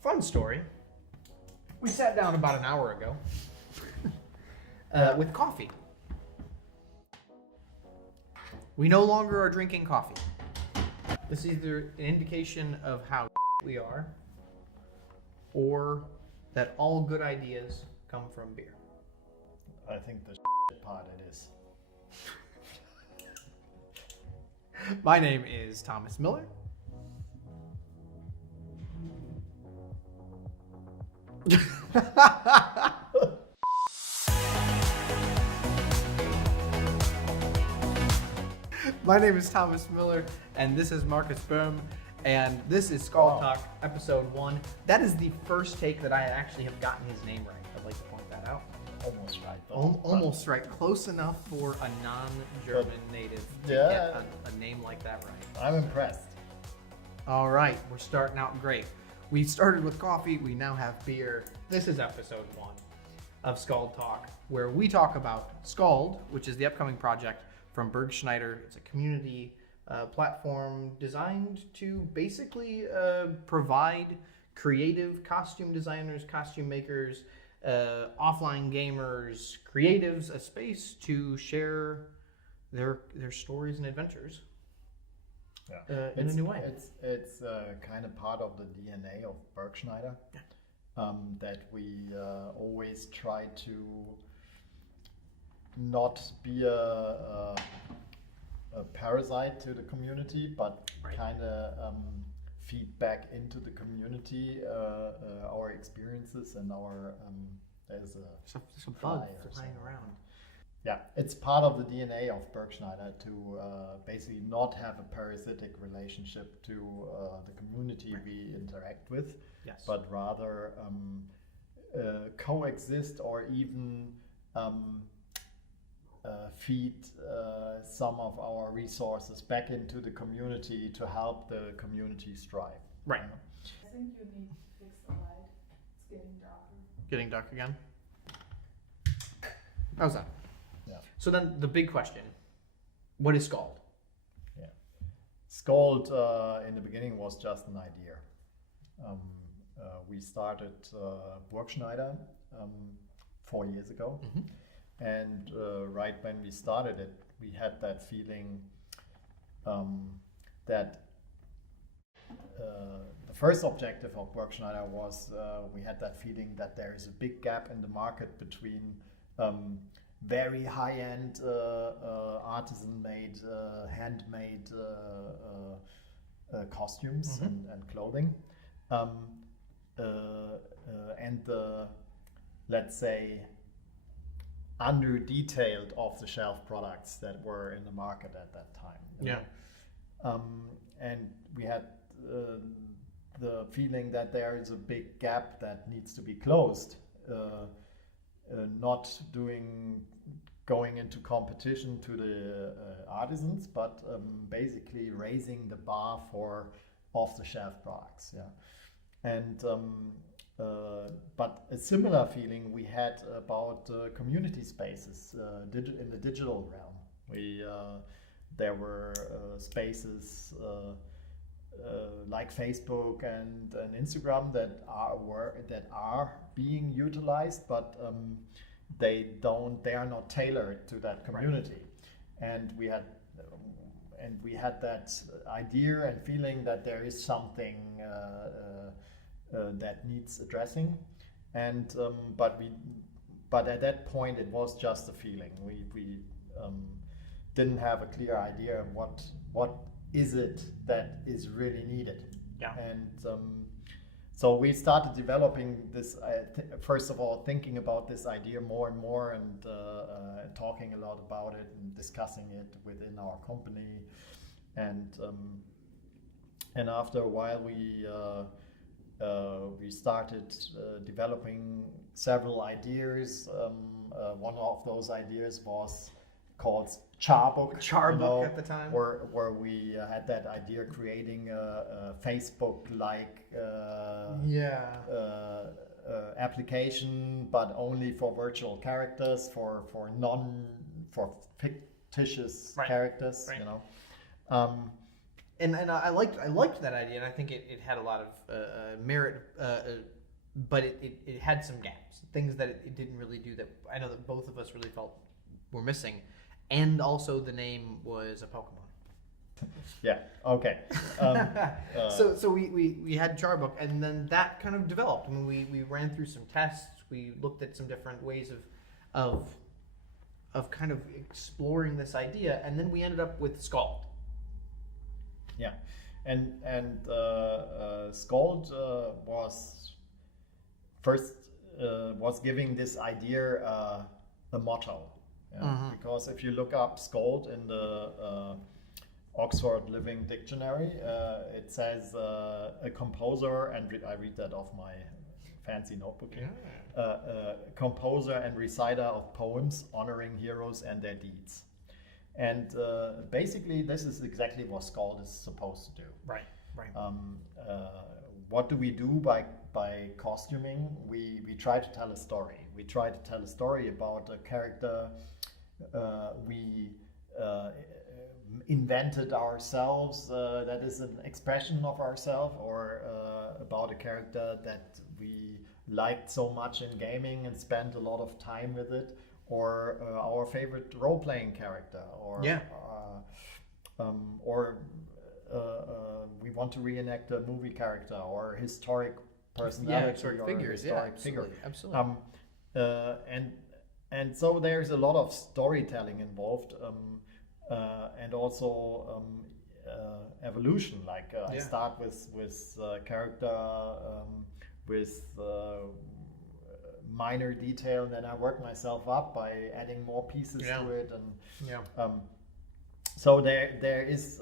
Fun story. We sat down about an hour ago with coffee. We no longer are drinking coffee. This is either an indication of how we are, or that all good ideas come from beer. I think the part it is. My name is Thomas Miller. My name is Thomas Miller, and this is Markus Böhm, and this is SKALD Talk, episode 1. That is the first take that I actually have gotten his name right. I'd like to point that out. Almost right. Though. Almost right. Close enough for a non-German native to get a name like that right. I'm impressed. All right, we're starting out great. We started with coffee, we now have beer. This is episode 1 of SKALD Talk, where we talk about SKALD, which is the upcoming project from Bergschneider. It's a community platform designed to basically provide creative costume designers, costume makers, offline gamers, creatives a space to share their stories and adventures in a new way. It's kind of part of the DNA of Bergschneider, that we always try to not be a parasite to the community, but kind of feed back into the community our experiences and our there's a bug flying around. Yeah, it's part of the DNA of Bergschneider to basically not have a parasitic relationship to the community we interact with, but rather coexist or even feed some of our resources back into the community to help the community strive. Right. I think you need to fix the light. It's getting darker. Getting dark again? How's that? Yeah. So then the big question, what is SKALD? Yeah. SKALD in the beginning was just an idea. We started Bergschneider 4 years ago. Mm-hmm. And right when we started it, we had that feeling that the first objective of Bergschneider was we had that feeling that there is a big gap in the market between very high-end artisan-made, handmade costumes and clothing, and the, let's say, under-detailed off-the-shelf products that were in the market at that time. And we had the feeling that there is a big gap that needs to be closed, not going into competition to the artisans, but basically raising the bar for off-the-shelf products. And but a similar feeling we had about community spaces in the digital realm. There were spaces like Facebook and Instagram that are being utilized, but they are not tailored to that community. And we had that idea and feeling that there is something that needs addressing, and but at that point it was just a feeling. We didn't have a clear idea of what is it that is really needed. And so we started developing this. First of all, thinking about this idea more and more, and talking a lot about it and discussing it within our company, and after a while we started developing several ideas. One of those ideas was called Charbook. Charbook at the time. Where we had that idea creating a Facebook-like application, but only for virtual characters, for fictitious characters, and I liked that idea, and I think it had a lot of merit, but it had some gaps, things that it didn't really do that I know that both of us really felt were missing, and also the name was a Pokemon. Yeah. Okay. So we had Charbook, and then that kind of developed. I mean, we ran through some tests. We looked at some different ways of kind of exploring this idea, and then we ended up with SKALD. Yeah, and SKALD was first was giving this idea a motto, because if you look up SKALD in the Oxford Living Dictionary, it says a composer, and I read that off my fancy notebook here. Composer and reciter of poems honoring heroes and their deeds. And basically, this is exactly what SKALD is supposed to do. Right. What do we do by costuming? We try to tell a story. We try to tell a story about a character. We invented ourselves, that is an expression of ourselves, or about a character that we liked so much in gaming and spent a lot of time with it, or our favorite role-playing character, or we want to reenact a movie character or historic personality, historic or figures, historic figure. Absolutely. And so there's a lot of storytelling involved, and also evolution. Like I start with character with minor detail, and then I work myself up by adding more pieces to it, and so there is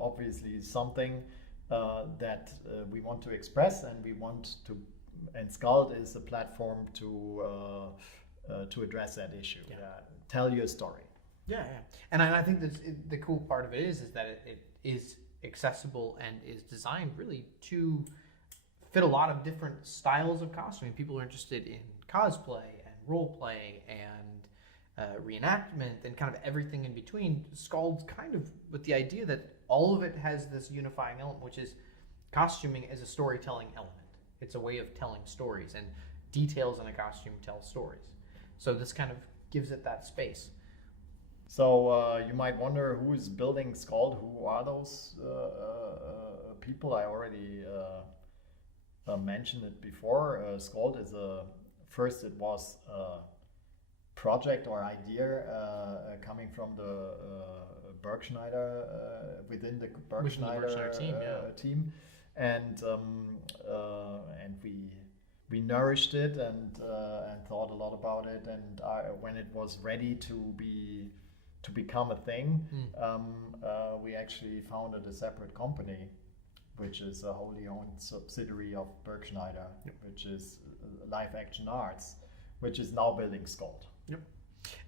obviously something that we want to express, and we want to, and SKALD is a platform to address that issue. Tell your story. And I think that the cool part of it is that it is accessible and is designed really to fit a lot of different styles of costuming. People are interested in cosplay and role play and reenactment and kind of everything in between. SKALD's kind of with the idea that all of it has this unifying element, which is costuming as a storytelling element. It's a way of telling stories, and details in a costume tell stories. So this kind of gives it that space. So you might wonder, who is building SKALD? Who are those people? I already mentioned it before. SKALD is first it was a project or idea coming from the Bergschneider, within the Bergschneider team, and we nourished it and thought a lot about it, and when it was ready to become a thing, we actually founded a separate company, which is a wholly owned subsidiary of Bergschneider, which is Live Action Arts, which is now building SKALD. Yep.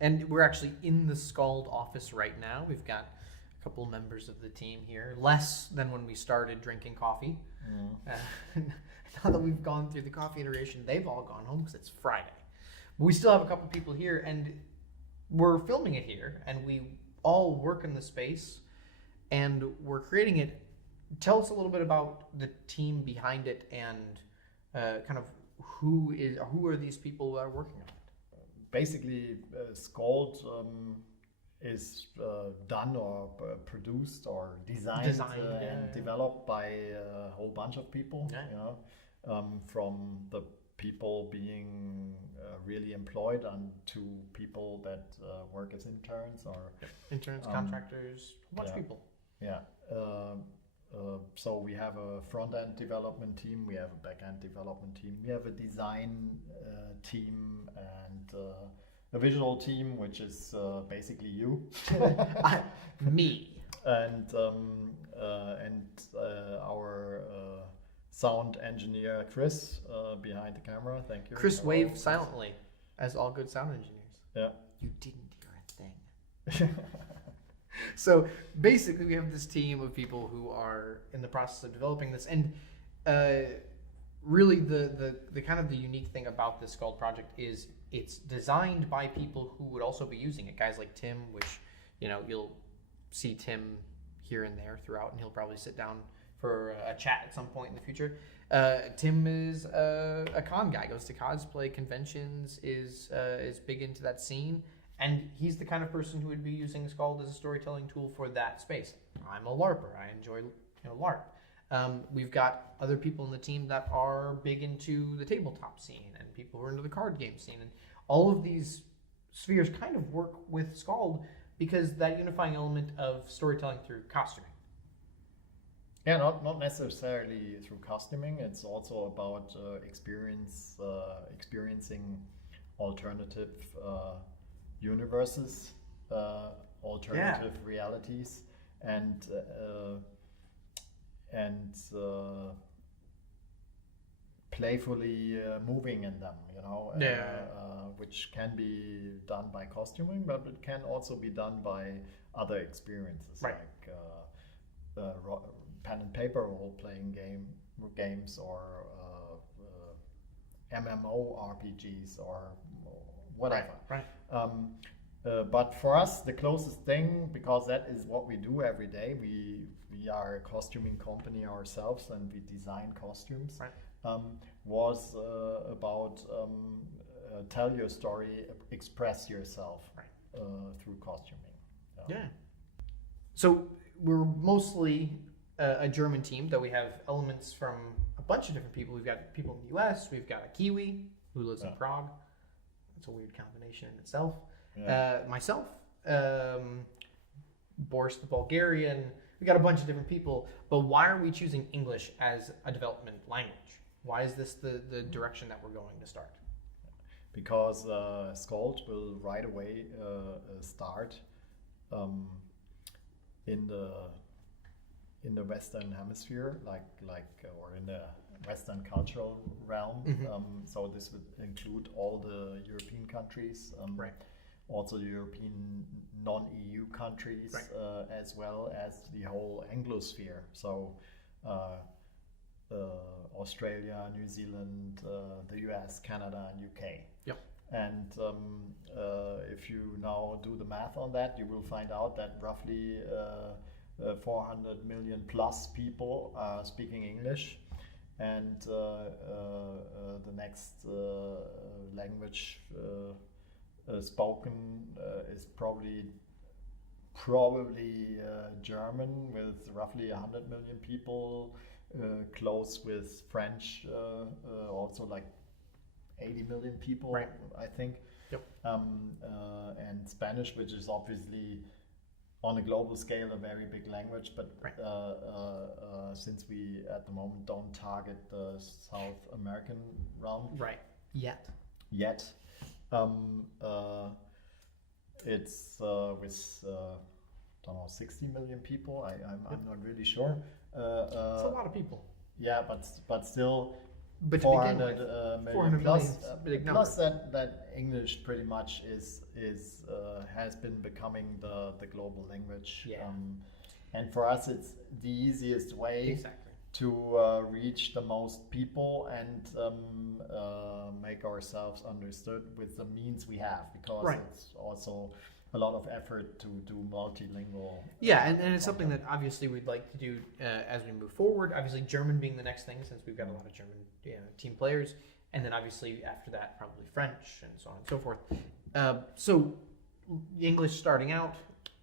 And we're actually in the SKALD office right now. We've got a couple members of the team here, less than when we started drinking coffee. Now that we've gone through the coffee iteration, they've all gone home because it's Friday. But we still have a couple people here, and we're filming it here, and we all work in the space, and we're creating it. Tell us a little bit about the team behind it, and kind of who are these people that are working on it? Basically, SKALD is done or produced or designed and developed by a whole bunch of people. From the people being really employed and to people that work as interns or interns, contractors, a bunch of people. So we have a front-end development team, we have a back-end development team, we have a design team, and a visual team, which is basically you. Me. And our sound engineer, Chris, behind the camera. Thank you. Chris waved silently, as all good sound engineers. Yeah. You didn't hear a thing. So basically, we have this team of people who are in the process of developing this, and really the kind of the unique thing about this SKALD project is it's designed by people who would also be using it. Guys like Tim, which you'll see Tim here and there throughout, and he'll probably sit down for a chat at some point in the future. Tim is a con guy, goes to cosplay conventions, is big into that scene, and he's the kind of person who would be using Skald as a storytelling tool for that space. I'm a LARPer. I enjoy LARP. We've got other people in the team that are big into the tabletop scene, and people who are into the card game scene, and all of these spheres kind of work with Skald because that unifying element of storytelling through costuming. Yeah, not necessarily through costuming. It's also about experiencing alternative universes, alternative realities, and playfully moving in them, which can be done by costuming, but it can also be done by other experiences, right. like pen and paper role-playing games or MMO RPGs or whatever. Right. But for us, the closest thing, because that is what we do every day, we are a costuming company ourselves and we design costumes, right. Was about tell your story, express yourself, right. Through costuming. Yeah. So we're mostly a German team, though we have elements from a bunch of different people. We've got people in the US, we've got a Kiwi who lives in Prague. That's a weird combination in itself. Myself, Boris the Bulgarian, we got a bunch of different people, but why are we choosing English as a development language? Why is this the direction that we're going to start? Because Skald will right away start in the Western Hemisphere, or in the Western cultural realm. Mm-hmm. So this would include all the European countries, right. Also European non-EU countries, right. As well as the whole Anglosphere. So Australia, New Zealand, the US, Canada, and UK. Yep. And if you now do the math on that, you will find out that roughly 400 million plus people are speaking English, and the next language spoken is probably German, with roughly 100 million people, close with French, also like 80 million people, right. I think. Yep. And Spanish, which is obviously on a global scale a very big language, but right. Since we at the moment don't target the South American realm, right, yet, it's with I don't know, 60 million people. I'm not really sure. It's a lot of people. Yeah, but still. But 400 million 400 plus, big plus that English pretty much is has been becoming the global language. Yeah. And for us, it's the easiest way exactly. to reach the most people and make ourselves understood with the means we have, because right. it's also a lot of effort to do multilingual. Yeah, and it's something that obviously we'd like to do as we move forward. Obviously, German being the next thing, since we've got a lot of German team players, and then obviously after that, probably French and so on and so forth. So English starting out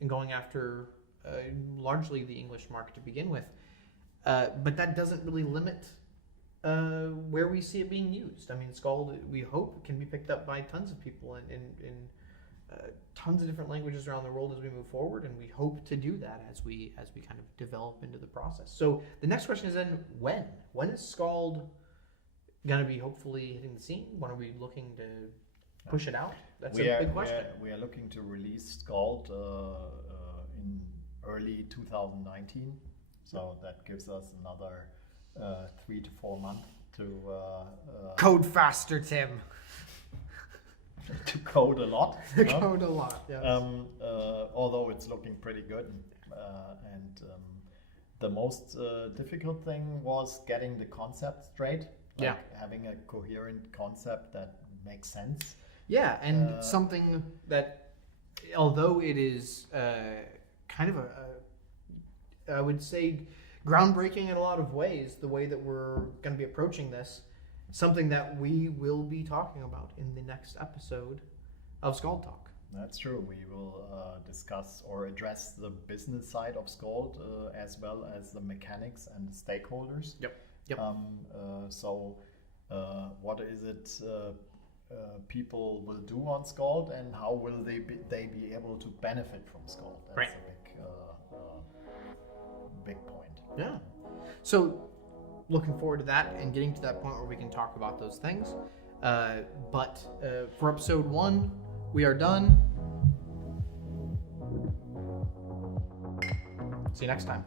and going after largely the English market to begin with, but that doesn't really limit where we see it being used. I mean, Skald, we hope, can be picked up by tons of people in tons of different languages around the world as we move forward, and we hope to do that as we kind of develop into the process. So the next question is then, when is Skald going to be hopefully hitting the scene? When are we looking to push it out? That's a big question. We are looking to release Skald in early 2019, so that gives us another 3 to 4 months to code faster, Tim. To code a lot. Code a lot, yes. Although it's looking pretty good. And the most difficult thing was getting the concept straight. Having a coherent concept that makes sense. Yeah, and something that, although it is kind of I would say, groundbreaking in a lot of ways, the way that we're going to be approaching this. Something that we will be talking about in the next episode of SKALD Talk. That's true. We will discuss or address the business side of SKALD as well as the mechanics and the stakeholders. Yep. So what is it people will do on SKALD, and how will they be able to benefit from SKALD? That's Right. a big point. Yeah. So looking forward to that and getting to that point where we can talk about those things. But for episode 1, we are done. See you next time.